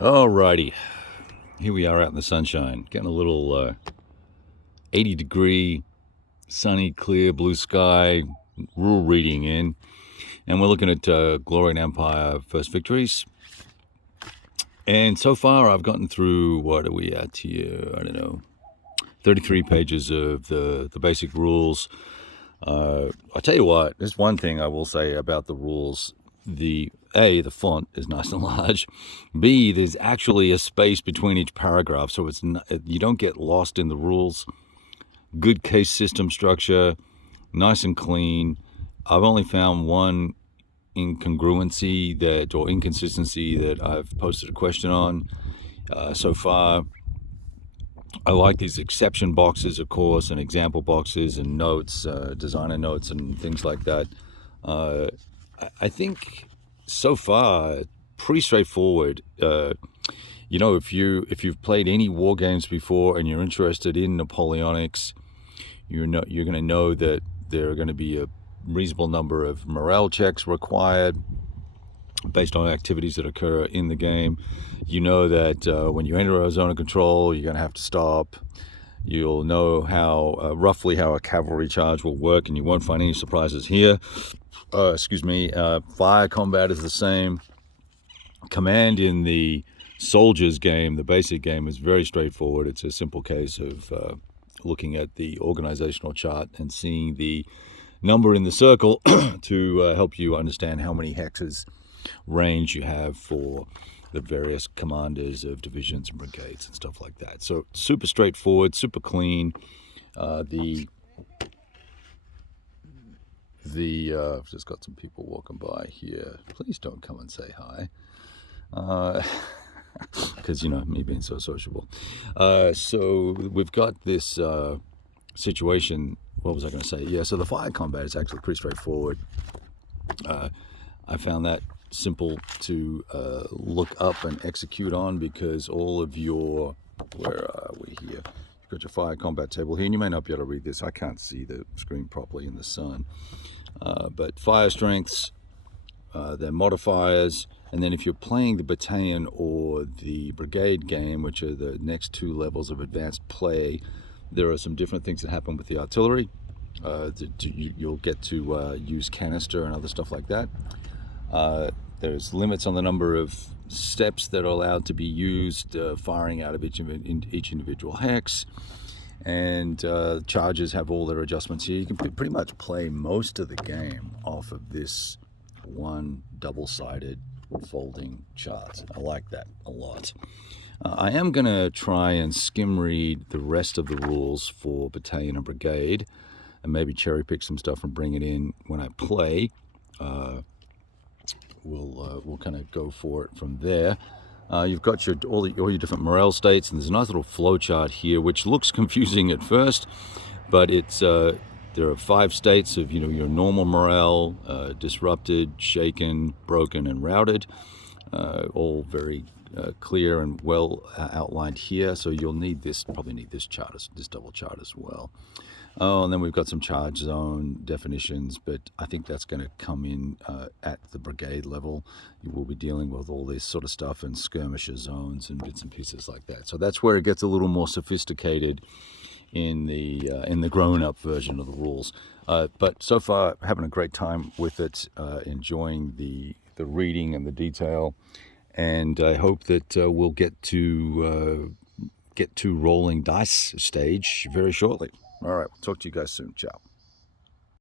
Alrighty, here we are out in the sunshine, getting a little 80-degree, sunny, clear, blue sky, rule reading in, and we're looking at Glory and Empire First Victories. And so far, I've gotten through, what are we at here? I don't know, 33 pages of the basic rules. I'll tell you what, there's one thing I will say about the rules. The font is nice and large. B, there's actually a space between each paragraph, so it's not, you don't get lost in the rules. Good case system structure, nice and clean. I've only found one incongruency or inconsistency that I've posted a question on so far. I like these exception boxes, of course, and example boxes and notes, designer notes and things like that. I think so far pretty straightforward. If you've played any war games before and you're interested in Napoleonics, you're going to know that there are going to be a reasonable number of morale checks required based on activities that occur in the game. You know that when you enter a zone of control, you're going to have to stop. You'll know roughly how a cavalry charge will work, and you won't find any surprises here. Fire combat is the same. Command in the soldiers game, the basic game, is very straightforward. It's a simple case of looking at the organizational chart and seeing the number in the circle to help you understand how many hexes range you have for the various commanders of divisions and brigades and stuff like that. So super straightforward, super clean. I've just got some people walking by here. Please don't come and say hi. Because, me being so sociable. So we've got this situation. What was I going to say? Yeah, so the fire combat is actually pretty straightforward. I found that simple to look up and execute on because all of your, where are we here? You've got your fire combat table here, and you may not be able to read this. I can't see the screen properly in the sun. But fire strengths, their modifiers, and then if you're playing the battalion or the brigade game, which are the next two levels of advanced play, there are some different things that happen with the artillery. You'll get to use canister and other stuff like that. There's limits on the number of steps that are allowed to be used, firing out of each individual hex. And charges have all their adjustments here. You can pretty much play most of the game off of this one double-sided folding chart. I like that a lot. I am going to try and skim read the rest of the rules for battalion and brigade and maybe cherry pick some stuff and bring it in when I play. We'll kind of go for it from there. You've got all your different morale states, and there's a nice little flow chart here, which looks confusing at first, but it's there are 5 states of your normal morale: disrupted, shaken, broken, and routed. All very clear and well outlined here. So you'll probably need this double chart as well. Oh, and then we've got some charge zone definitions, but I think that's going to come in at the brigade level. You will be dealing with all this sort of stuff and skirmisher zones and bits and pieces like that. So that's where it gets a little more sophisticated in the grown-up version of the rules. But so far, having a great time with it, enjoying the reading and the detail, and I hope that we'll get to rolling dice stage very shortly. All right, we'll talk to you guys soon. Ciao.